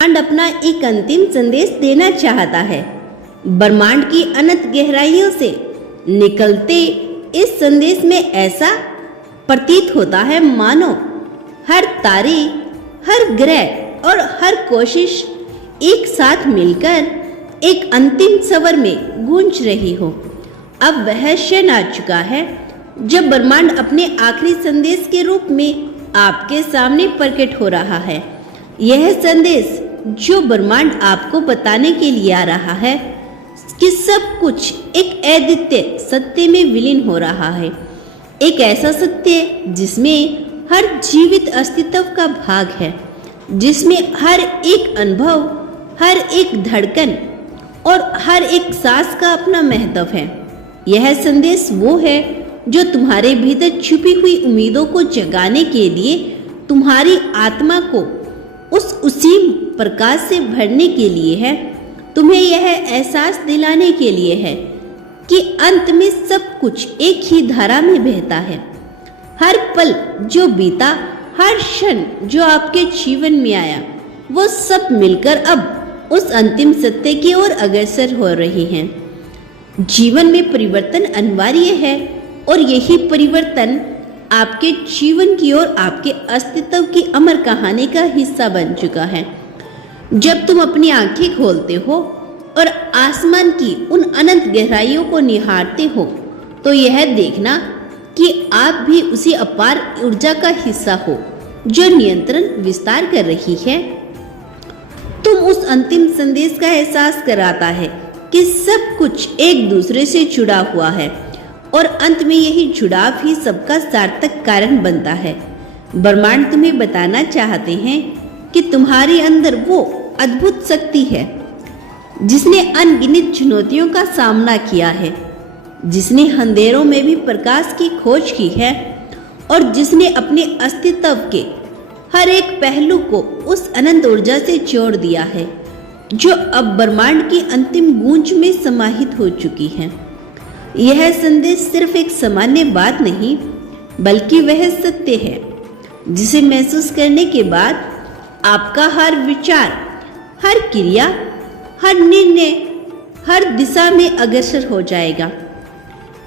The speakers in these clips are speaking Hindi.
ब्रह्मांड अपना एक अंतिम संदेश देना चाहता है। ब्रह्मांड की अनंत गहराइयों से निकलते इस संदेश में ऐसा प्रतीत होता है मानो हर तारे, हर ग्रह और हर कोशिश एक साथ मिलकर एक अंतिम स्वर में गूंज रही हो। अब वह क्षण आ चुका है जब ब्रह्मांड अपने आखिरी संदेश के रूप में आपके सामने प्रकट हो रहा है। यह संदेश जो ब्रह्मांड आपको बताने के लिए आ रहा है कि सब कुछ एक अद्वितीय सत्य में विलीन हो रहा है। एक ऐसा सत्य जिसमें हर जीवित अस्तित्व का भाग है, जिसमें हर एक अनुभव, हर एक धड़कन और हर एक सांस का अपना महत्व है। यह संदेश वो है जो तुम्हारे भीतर छुपी हुई उम्मीदों को जगाने के लिए तुम्हारी आत्मा को उस असीम प्रकाश से भरने के लिए है। तुम्हें यह एहसास दिलाने के लिए है कि अंत में सब कुछ एक ही धारा में बहता है। हर पल जो बीता, हर क्षण जो आपके जीवन में आया, वो सब मिलकर अब उस अंतिम सत्य की ओर अग्रसर हो रही हैं। जीवन में परिवर्तन अनिवार्य है और यही परिवर्तन आपके जीवन की ओर आपके अस्तित्व की अमर कहानी का हिस्सा बन चुका है। जब तुम अपनी आंखें खोलते हो और आसमान की उन अनंत गहराइयों को निहारते हो तो यह देखना कि आप भी उसी अपार ऊर्जा का हिस्सा हो जो नियंत्रण विस्तार कर रही है। तुम उस अंतिम संदेश का एहसास कराता है कि सब कुछ एक दूसरे से जुड़ा हुआ है और अंत में यही जुड़ाव ही सबका सार्थक कारण बनता है। ब्रह्मांड तुम्हें बताना चाहते हैं कि तुम्हारे अंदर वो अद्भुत शक्ति है जिसने अनगिनत चुनौतियों का सामना किया है, जिसने अंधेरों में भी प्रकाश की खोज की है और जिसने अपने अस्तित्व के हर एक पहलू को उस अनंत ऊर्जा से जोड़ दिया है जो अब ब्रह्मांड की अंतिम गूंज में समाहित हो चुकी है। यह संदेश सिर्फ एक सामान्य बात नहीं बल्कि वह सत्य है जिसे महसूस करने के बाद आपका हर विचार, हर क्रिया, हर निर्णय, हर दिशा में अग्रसर हो जाएगा।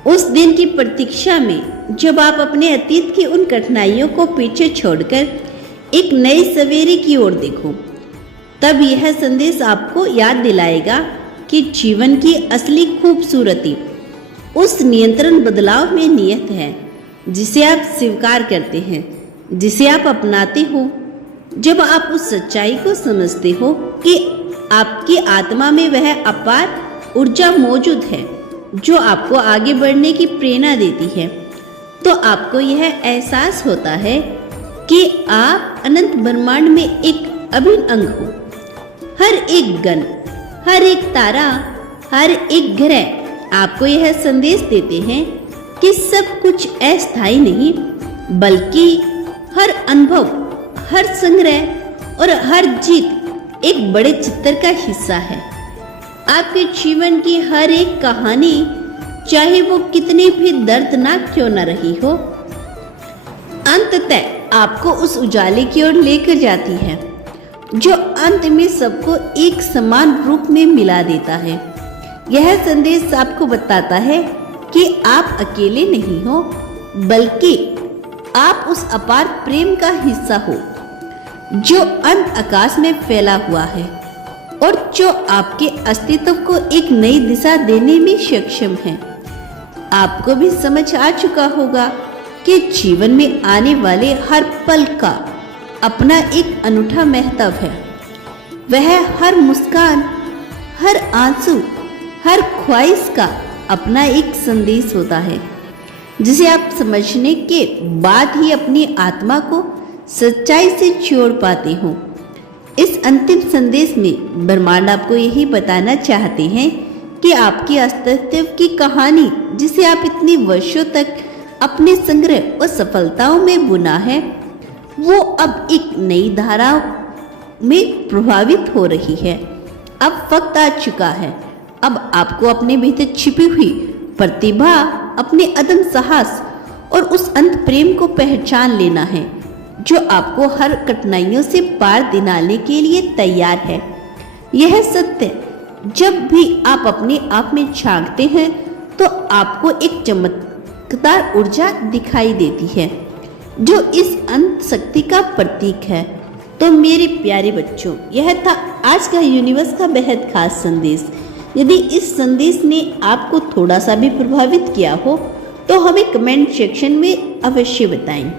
उस दिन की प्रतीक्षा में जब आप अपने अतीत की उन कठिनाइयों को पीछे छोड़कर एक नए सवेरे की ओर देखो, तब यह संदेश आपको याद दिलाएगा कि जीवन की असली खूबसूरती उस नियंत्रण बदलाव में निहित है जिसे आप स्वीकार करते हैं, जिसे आप अपनाते हो। जब आप उस सच्चाई को समझते हो कि आपकी आत्मा में वह अपार ऊर्जा मौजूद है जो आपको आगे बढ़ने की प्रेरणा देती है, तो आपको यह एहसास होता है कि आप अनंत ब्रह्मांड में एक अभिन्न अंग हो। हर एक गण, हर एक तारा, हर एक ग्रह आपको यह संदेश देते हैं कि सब कुछ अस्थायी नहीं बल्कि हर अनुभव, हर संग्रह और हर जीत एक बड़े चित्र का हिस्सा है। आपके जीवन की हर एक कहानी, चाहे वो कितनी भी दर्दनाक क्यों न रही हो, अंततः आपको उस उजाले की ओर लेकर जाती है जो अंत में सबको एक समान रूप में मिला देता है। यह संदेश आपको बताता है कि आप अकेले नहीं हो बल्कि आप उस अपार प्रेम का हिस्सा हो जो अनंत आकाश में फैला हुआ है और जो आपके अस्तित्व को एक नई दिशा देने में सक्षम है। आपको भी समझ आ चुका होगा कि जीवन में आने वाले हर पल का अपना एक अनूठा महत्व है। वह हर मुस्कान, हर आंसू, हर ख्वाहिश का अपना एक संदेश होता है जिसे आप समझने के बाद ही अपनी आत्मा को सच्चाई से जोड़ पाते हो। इस अंतिम संदेश में ब्रह्मांड आपको यही बताना चाहते हैं कि आपकी अस्तित्व की कहानी जिसे आप इतने वर्षों तक अपने संग्रह और सफलताओं में बुना है, वो अब एक नई धारा में प्रभावित हो रही है। अब वक्त आ चुका है। अब आपको अपने भीतर छिपी हुई प्रतिभा, अपने अदम्य साहस और उस अंत प्रेम को पहचान लेना है जो आपको हर कठिनाइयों से पार दिलाने के लिए तैयार है। यह सत्य जब भी आप अपने आप में झांकते हैं तो आपको एक चमकदार ऊर्जा दिखाई देती है जो इस अंत शक्ति का प्रतीक है। तो मेरे प्यारे बच्चों, यह था आज का यूनिवर्स का बेहद खास संदेश। यदि इस संदेश ने आपको थोड़ा सा भी प्रभावित किया हो तो हमें कमेंट सेक्शन में अवश्य बताएं।